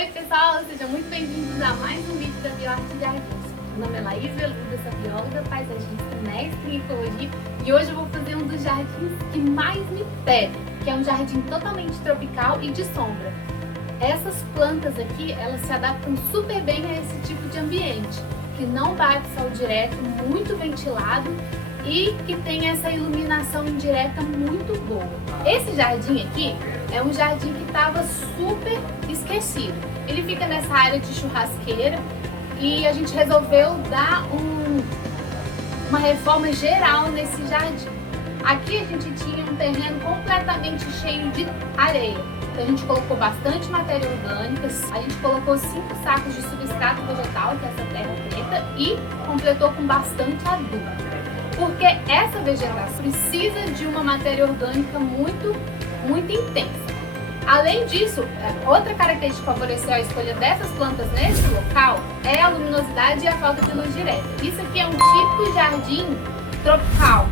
Oi pessoal, sejam muito bem-vindos a mais um vídeo da Bioarte Jardins. Meu nome é Laís Veluda, sou bióloga, paisagista, mestre em ecologia e hoje eu vou fazer um dos jardins que mais me pedem, que é um jardim totalmente tropical e de sombra. Essas plantas aqui, elas se adaptam super bem a esse tipo de ambiente, que não bate sol direto, muito ventilado e que tem essa iluminação indireta muito boa. Esse jardim aqui é um jardim que estava super esquecido. Ele fica nessa área de churrasqueira e a gente resolveu dar uma reforma geral nesse jardim. Aqui a gente tinha um terreno completamente cheio de areia. Então a gente colocou bastante matéria orgânica, a gente colocou 5 sacos de substrato vegetal, que é essa terra preta, e completou com bastante adubo. Porque essa vegetação precisa de uma matéria orgânica muito intensa. Além disso, outra característica que favoreceu a escolha dessas plantas nesse local é a luminosidade e a falta de luz direta. Isso aqui é um típico jardim tropical.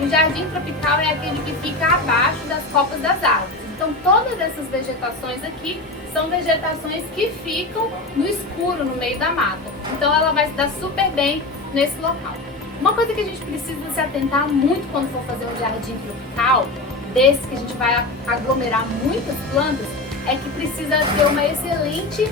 E o jardim tropical é aquele que fica abaixo das copas das árvores. Então todas essas vegetações aqui são vegetações que ficam no escuro, no meio da mata. Então ela vai se dar super bem nesse local. Uma coisa que a gente precisa se atentar muito quando for fazer um jardim tropical, desse que a gente vai aglomerar muitas plantas, é que precisa ter uma excelente...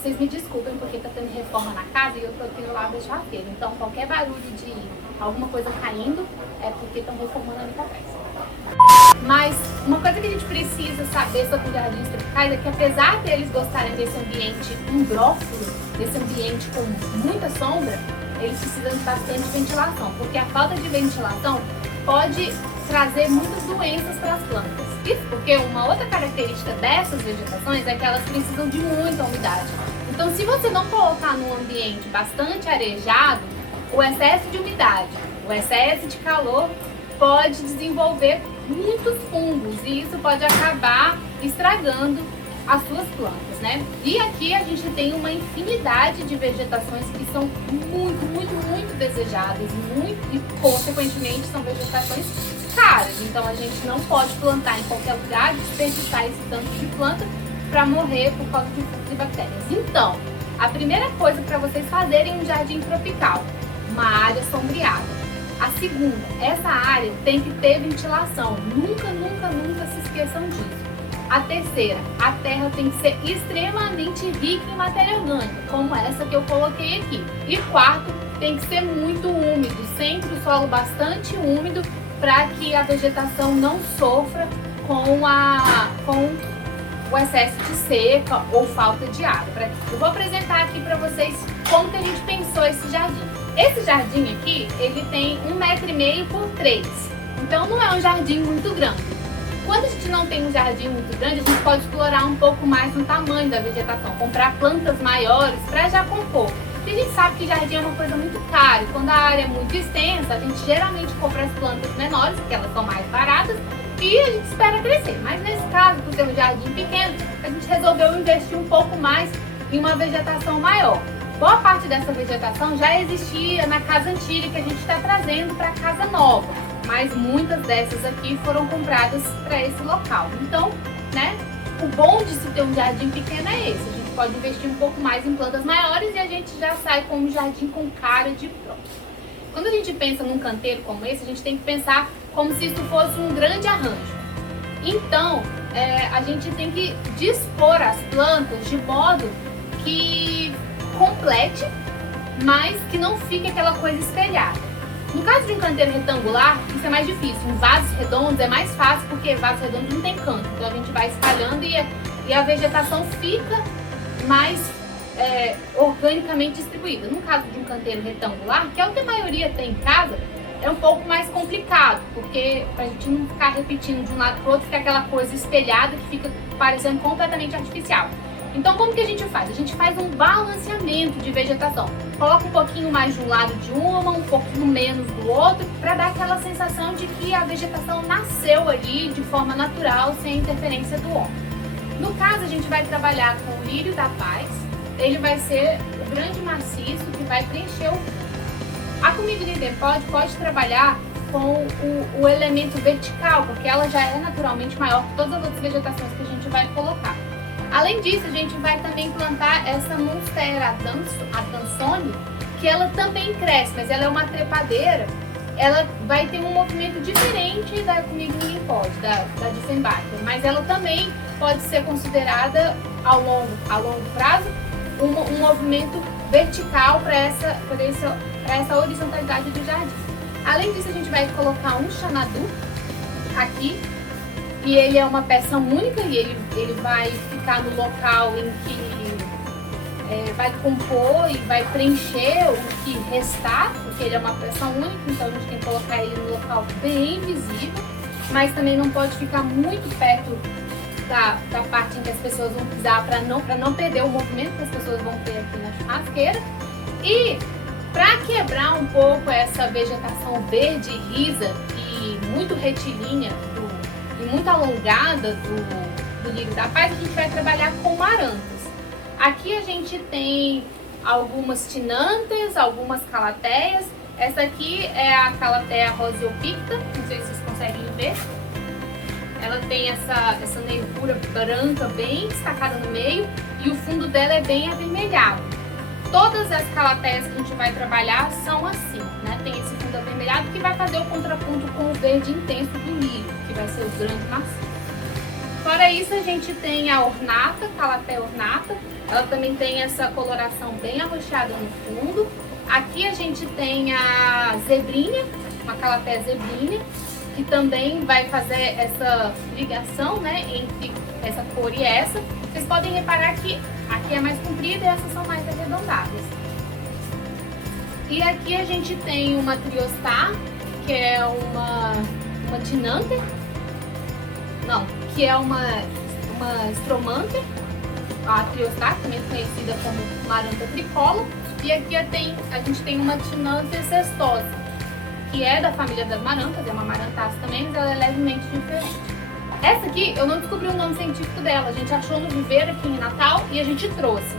Vocês me desculpem porque tá tendo reforma na casa e eu tô aqui no lado da churrasqueira. Então qualquer barulho de alguma coisa caindo é porque estão reformando ali pra trás. Mas uma coisa que a gente precisa saber sobre os jardins tropicais é que apesar deles gostarem desse ambiente umbrófilo, desse ambiente com muita sombra, eles precisam de bastante ventilação, porque a falta de ventilação pode trazer muitas doenças para as plantas. Isso porque uma outra característica dessas vegetações é que elas precisam de muita umidade. Então, se você não colocar num ambiente bastante arejado, o excesso de umidade, o excesso de calor pode desenvolver muitos fungos e isso pode acabar estragando as suas plantas, né? E aqui a gente tem uma infinidade de vegetações que são muito desejadas e consequentemente são vegetações caras. Então a gente não pode plantar em qualquer lugar, desperdiçar esse tanto de planta para morrer por causa de fungos e bactérias. Então, a primeira coisa para vocês fazerem um jardim tropical, uma área sombreada. A segunda, essa área tem que ter ventilação. Nunca se esqueçam disso. A terceira, a terra tem que ser extremamente rica em matéria orgânica, como essa que eu coloquei aqui. E quarto, tem que ser muito úmido, sempre o solo bastante úmido, para que a vegetação não sofra com o excesso de seca ou falta de água. Eu vou apresentar aqui para vocês como que a gente pensou esse jardim. Esse jardim aqui, ele tem 1,5 m por 3, então não é um jardim muito grande. Quando a gente não tem um jardim muito grande, a gente pode explorar um pouco mais no tamanho da vegetação, comprar plantas maiores para já compor. Porque a gente sabe que jardim é uma coisa muito cara e quando a área é muito extensa, a gente geralmente compra as plantas menores, porque elas são mais baratas, e a gente espera crescer. Mas nesse caso, por ser um jardim pequeno, a gente resolveu investir um pouco mais em uma vegetação maior. Boa parte dessa vegetação já existia na casa antiga que a gente está trazendo para a casa nova. Mas muitas dessas aqui foram compradas para esse local. Então, né, o bom de se ter um jardim pequeno é esse. A gente pode investir um pouco mais em plantas maiores e a gente já sai com um jardim com cara de pronto. Quando a gente pensa num canteiro como esse, a gente tem que pensar como se isso fosse um grande arranjo. Então, a gente tem que dispor as plantas de modo que complete, mas que não fique aquela coisa espelhada. No caso de um canteiro retangular, isso é mais difícil. Em vasos redondos é mais fácil, porque vasos redondos não tem canto. Então a gente vai espalhando e a vegetação fica mais organicamente distribuída. No caso de um canteiro retangular, que é o que a maioria tem em casa, é um pouco mais complicado, porque pra gente não ficar repetindo de um lado para o outro, fica aquela coisa espelhada que fica parecendo completamente artificial. Então como que a gente faz? A gente faz um balanceamento de vegetação. Coloca um pouquinho mais de um lado de uma, um pouquinho menos do outro, para dar aquela sensação de que a vegetação nasceu ali de forma natural, sem interferência do homem. No caso, a gente vai trabalhar com o lírio da paz. Ele vai ser o grande maciço que vai preencher o... A Comigo Líder pode trabalhar com o elemento vertical, porque ela já é naturalmente maior que todas as outras vegetações que a gente vai colocar. Além disso, a gente vai também plantar essa Monstera Adansoni, que ela também cresce, mas ela é uma trepadeira. Ela vai ter um movimento diferente da Comigo Ninguém Pode, da Diefenbacher, mas ela também pode ser considerada a longo prazo um movimento vertical para essa horizontalidade do jardim. Além disso, a gente vai colocar um Xanadu aqui, e ele é uma peça única e ele vai ficar no local em que vai compor e vai preencher o que restar, porque ele é uma peça única, então a gente tem que colocar ele no local bem visível, mas também não pode ficar muito perto da parte em que as pessoas vão pisar, para não perder o movimento que as pessoas vão ter aqui na churrasqueira. E para quebrar um pouco essa vegetação verde lisa e muito retilínea e muito alongada do lírio da paz, a gente vai trabalhar com marantas. Aqui a gente tem algumas tinantes, algumas calateias. Essa aqui é a calateia rosiopicta, não sei se vocês conseguem ver. Ela tem essa nervura branca bem destacada no meio e o fundo dela é bem avermelhado. Todas as calateias que a gente vai trabalhar são assim, né? Tem esse fundo avermelhado que vai fazer o contraponto com o verde intenso do lírio, que vai ser o grande maciço. Fora isso, a gente tem a ornata, calateia ornata. Ela também tem essa coloração bem arroxeada no fundo. Aqui a gente tem a zebrinha, uma calateia zebrinha, que também vai fazer essa ligação, né, entre essa cor e essa. Vocês podem reparar que aqui é mais comprida e essas são mais arredondadas. E aqui a gente tem uma triostar, que é uma tinanter, não, que é uma stromanter, a triostar, também conhecida como maranta tricola. E aqui a gente tem uma tinanter cestosa, que é da família das marantas, é uma marantácea também, mas ela é levemente diferente. Essa aqui, eu não descobri o nome científico dela, a gente achou no viveiro aqui em Natal e a gente trouxe.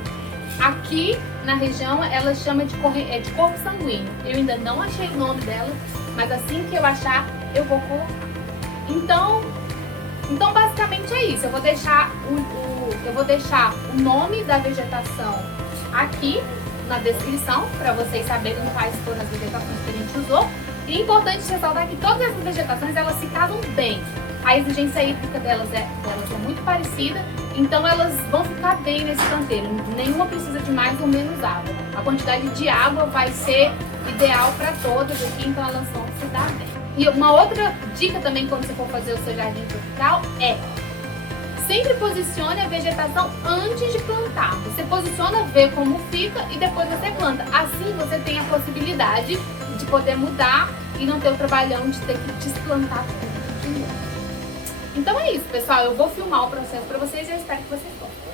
Aqui na região ela chama de corpo sanguíneo. Eu ainda não achei o nome dela, mas assim que eu achar, eu vou colocar. Então basicamente é isso. Eu vou deixar o nome da vegetação aqui na descrição, para vocês saberem quais foram as vegetações que a gente usou. E é importante ressaltar que todas essas vegetações, elas se casam bem. A exigência hídrica delas é muito parecida, então elas vão ficar bem nesse canteiro. Nenhuma precisa de mais ou menos água. A quantidade de água vai ser ideal para todas aqui, então elas vão se dar bem. E uma outra dica também quando você for fazer o seu jardim tropical é: sempre posicione a vegetação antes de plantar. Você posiciona, vê como fica e depois você planta. Assim você tem a possibilidade de poder mudar e não ter o trabalhão de ter que desplantar tudo de novo. Então é isso, pessoal. Eu vou filmar o processo para vocês e eu espero que vocês gostem.